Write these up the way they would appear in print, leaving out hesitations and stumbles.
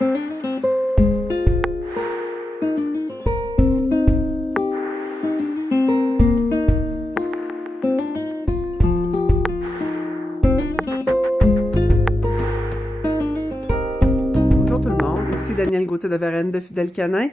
Ici Danielle Gauthier de Varenne de Fidèle Canin.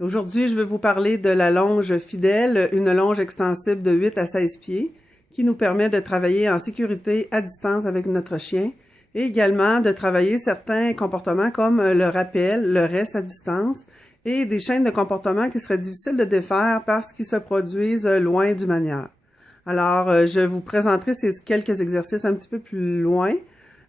Aujourd'hui, je vais vous parler de la longe Fidèle, une longe extensible de 8 à 16 pieds qui nous permet de travailler en sécurité à distance avec notre chien et également de travailler certains comportements comme le rappel, le reste à distance et des chaînes de comportements qui seraient difficiles de défaire parce qu'ils se produisent loin du manière. Alors, je vous présenterai ces quelques exercices un petit peu plus loin.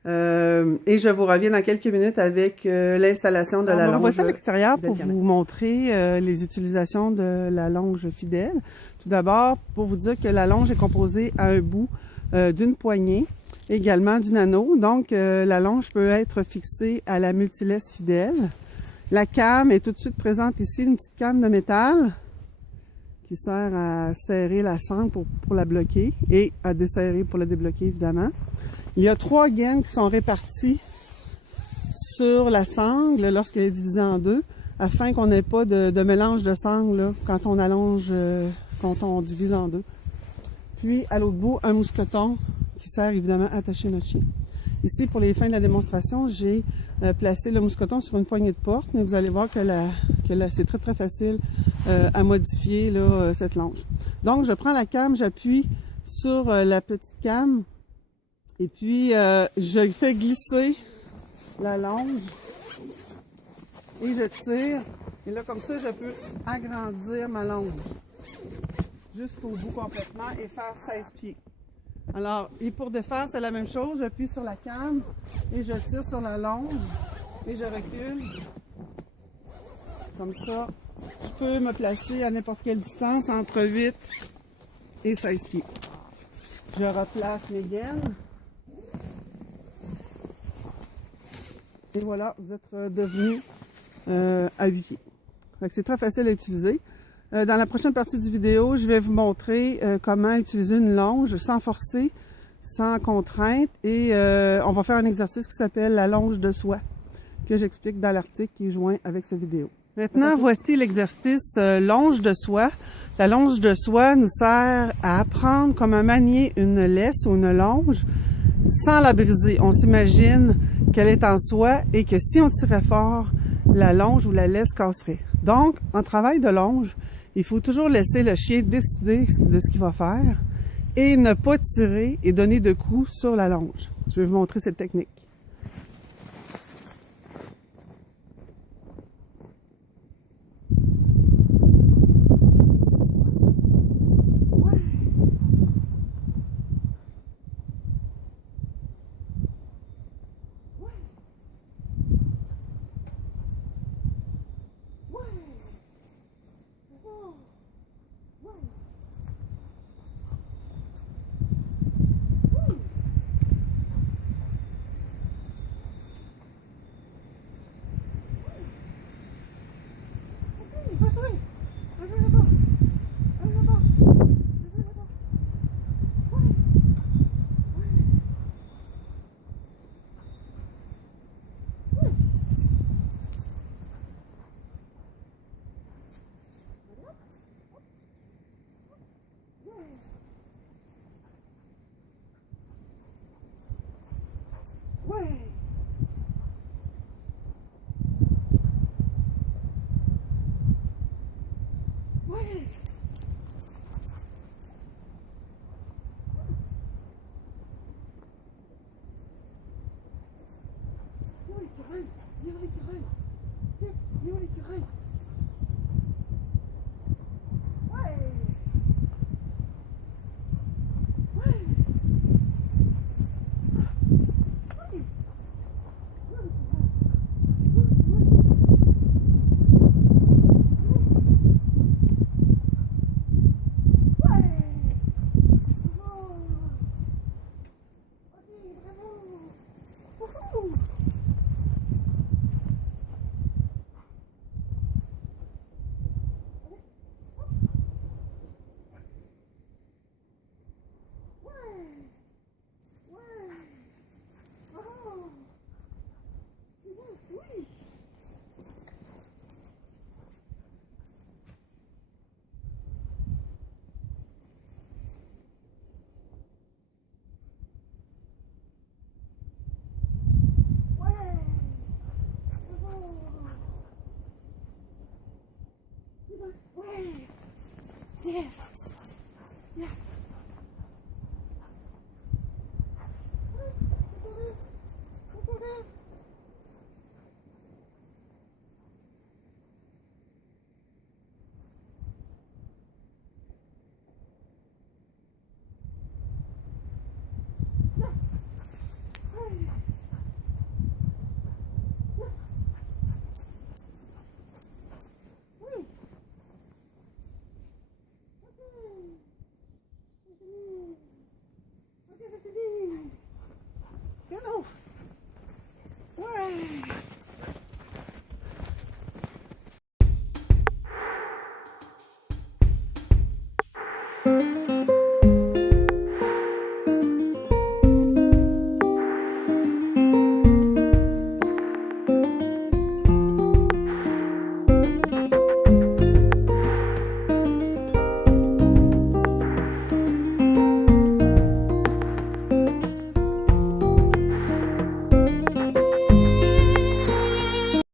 Et je vous reviens dans quelques minutes avec l'installation de la longe. Voici à l'extérieur pour vous montrer les utilisations de la longe Fidèle. Tout d'abord, pour vous dire que la longe est composée à un bout d'une poignée, également d'une anneau. Donc, la longe peut être fixée à la multilaisse Fidèle. La came est tout de suite présente ici, une petite came de métal qui sert à serrer la sangle pour la bloquer et à desserrer pour la débloquer, évidemment. Il y a 3 gaines qui sont réparties sur la sangle lorsqu'elle est divisée en deux, afin qu'on n'ait pas de mélange de sangle là, quand on allonge, quand on divise en deux. Puis, à l'autre bout, un mousqueton qui sert évidemment à attacher notre chien. Ici, pour les fins de la démonstration, j'ai placé le mousqueton sur une poignée de porte, mais vous allez voir que c'est très très facile à modifier là, cette longe. Donc, je prends la came, j'appuie sur la petite came, et puis je fais glisser la longe et je tire. Et là, comme ça, je peux agrandir ma longe jusqu'au bout complètement et faire 16 pieds. Alors, et pour défaire, c'est la même chose. J'appuie sur la came et je tire sur la longe et je recule. Comme ça, je peux me placer à n'importe quelle distance entre 8 et 16 pieds. Je replace mes gaines. Et voilà, vous êtes devenu à 8 pieds. C'est très facile à utiliser. Dans la prochaine partie du vidéo, je vais vous montrer comment utiliser une longe sans forcer, sans contrainte. Et on va faire un exercice qui s'appelle la longe de soie, que j'explique dans l'article qui est joint avec cette vidéo. Maintenant, voici l'exercice longe de soie. La longe de soie nous sert à apprendre comment manier une laisse ou une longe sans la briser. On s'imagine qu'elle est en soie et que si on tirait fort, la longe ou la laisse casserait. Donc, en travail de longe, il faut toujours laisser le chien décider de ce qu'il va faire et ne pas tirer et donner de coups sur la longe. Je vais vous montrer cette technique. Yes. Yes. Ouais.